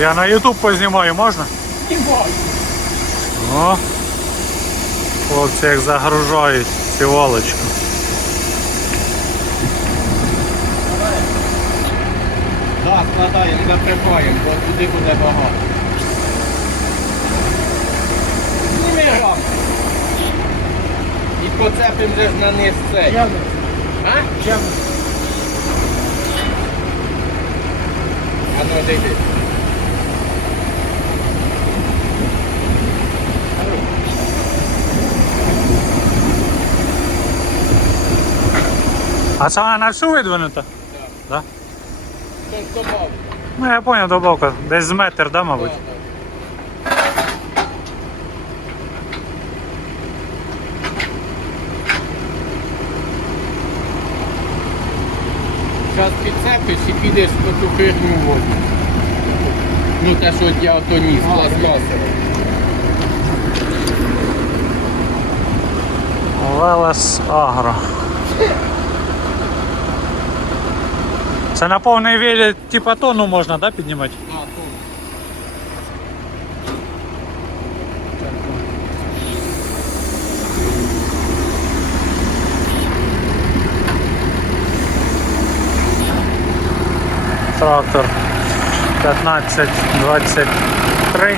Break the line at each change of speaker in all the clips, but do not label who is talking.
Я на YouTube познімаю, можна? О. Хлопці як загружають сівалочку.
Так, складаємо, закриваємо, бо туди буде багато. Зніми грам. І поцепимо вже ж на низ цей. А? А ну дивись.
А це вона на всю видвинута? Да?
Тонкомов.
Ну я понял, добавка. Десь з метр, да, мабуть?
Зараз підцепиш і підеш по ту хирню воду. Ну те, що я ото ніс, пластмасове.
Велес Агро. Це на повний вілі, типа тонну можна, да, піднімати?
А, то.
Трактор 1523.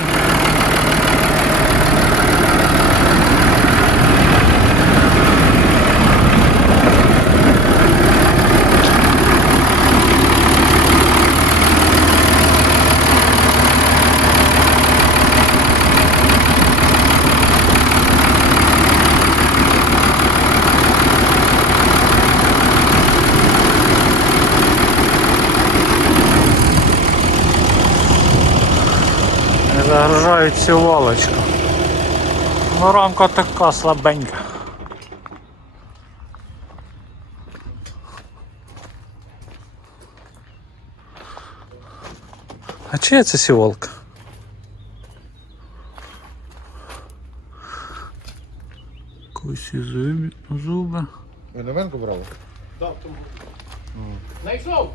Загружають цю валочку. Ну, рамка така слабенька. А чия це сівалка? Косі зуби. зуби.
Ви новинку брали?
Знайшов?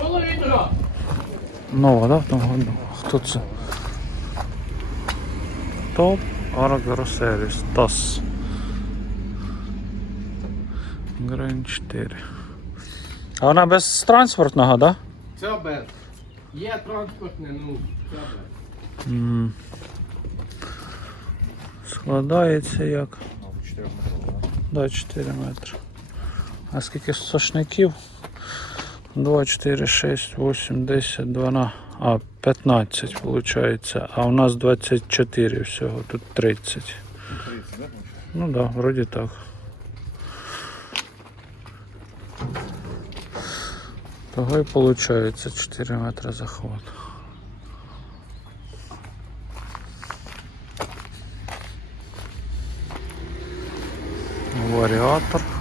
Коло відро.
Нова, да, в тому году? Хто це? Топ Аргросервіс. ТАС. Грайн 4. А вона без транспортного, да?
Це без. Є транспортне, ну, це без.
Складається як?
Ну, 4 метрів.
Да, 4 метри. А скільки сошників? 2, 4, 6, 8, 10, 12. А, 15 виходить. А у нас 24 всього, тут 30.
30, да?
Ну да, вроді так. Того і виходить 4 метри захват. Варіатор.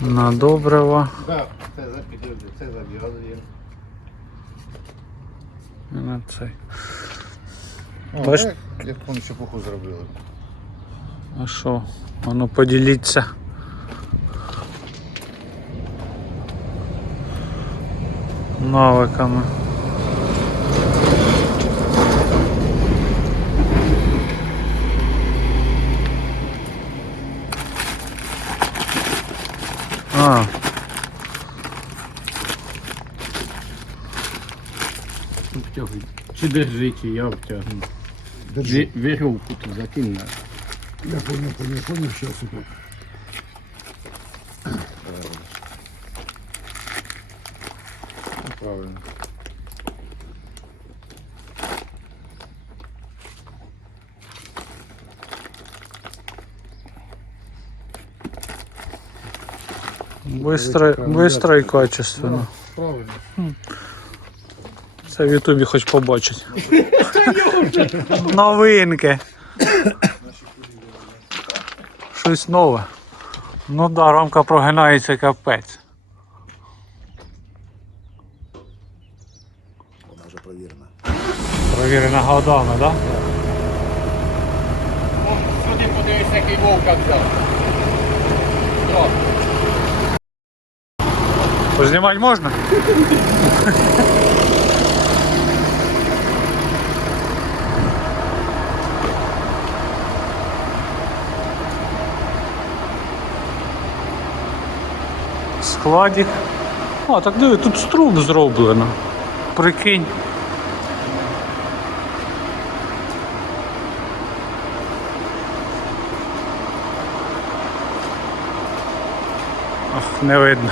На добрива.
Так, це запідозрює, це зав'язує.
І на цей. Бач-
як, як вони чепуху зробили.
А що? Воно поділіться. Навиками. А,
Втягуй Чи держи, чи я втягну. Ві- Вірьовку тут закинь на.
Я понял, понял, понял, сейчас это.
Ну, Правильно.
быстро, быстро і качественно.
Правильно.
Це в Ютубі хоч побачить. Новинки. Щось нове. Ну да, рамка прогинається капець.
Вона вже провірена.
Провірена годами, так? Да?
Сюди подивися, який вовка взяв.
Познімати можна? Складик. А, так диви, тут струб зроблено. Прикинь. Ах, не видно.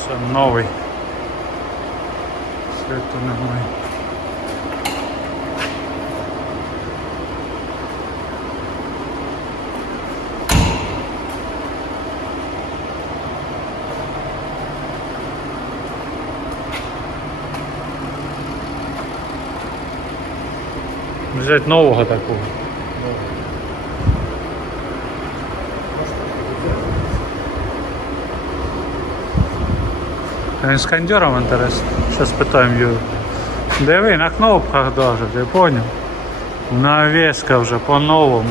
Це новий. Світу немає. Взять нового такого. Він з кондером інтересно. Зараз питаємо Юру. Диви, на кнопках даже, ти понял? Навеска вже по-новому.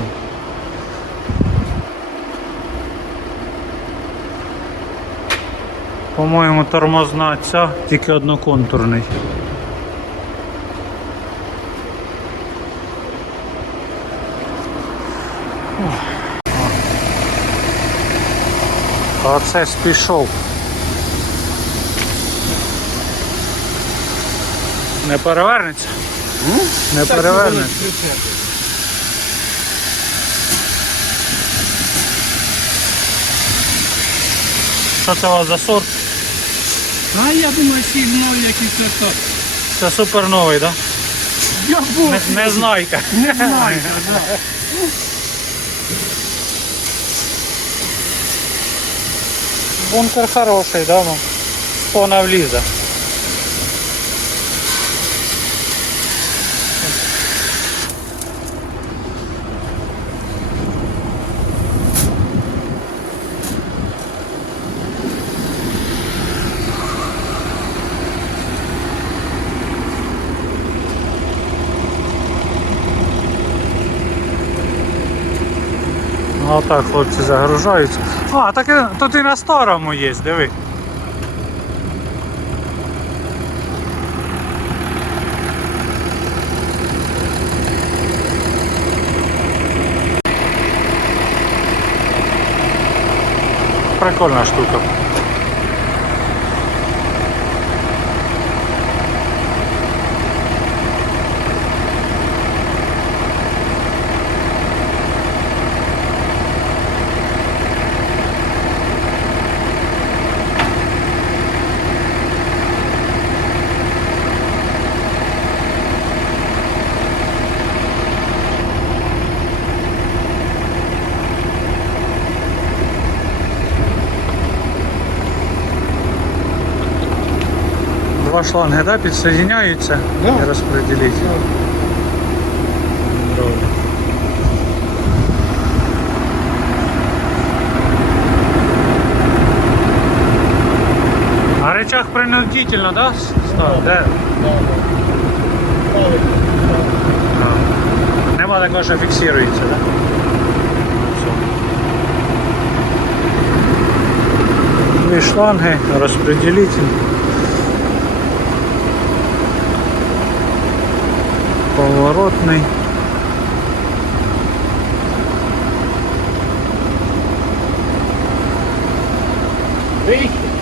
По-моєму, тормозна ця, тільки одноконтурний. Оце ж пішов. Не перевернеться? Не перевернеться. Що це у вас за сорт?
А я думаю, сильно якийсь це.
Це супер новий, так?
Я був.
Не, не знайка.
Не знаю, да.
Бункер хороший, да, ну. Пона влізе. Ну так, хлопці загружаються. А, так і- тут і на старому є, диви. Прикольна штука. Два шланги, да, підсоединяються і розподілити. А рычаг принудительно, да, став? Де? А. Нема такого, що фіксується, да? Все. Дві шланги, розпределитель. Поворотный. Вище.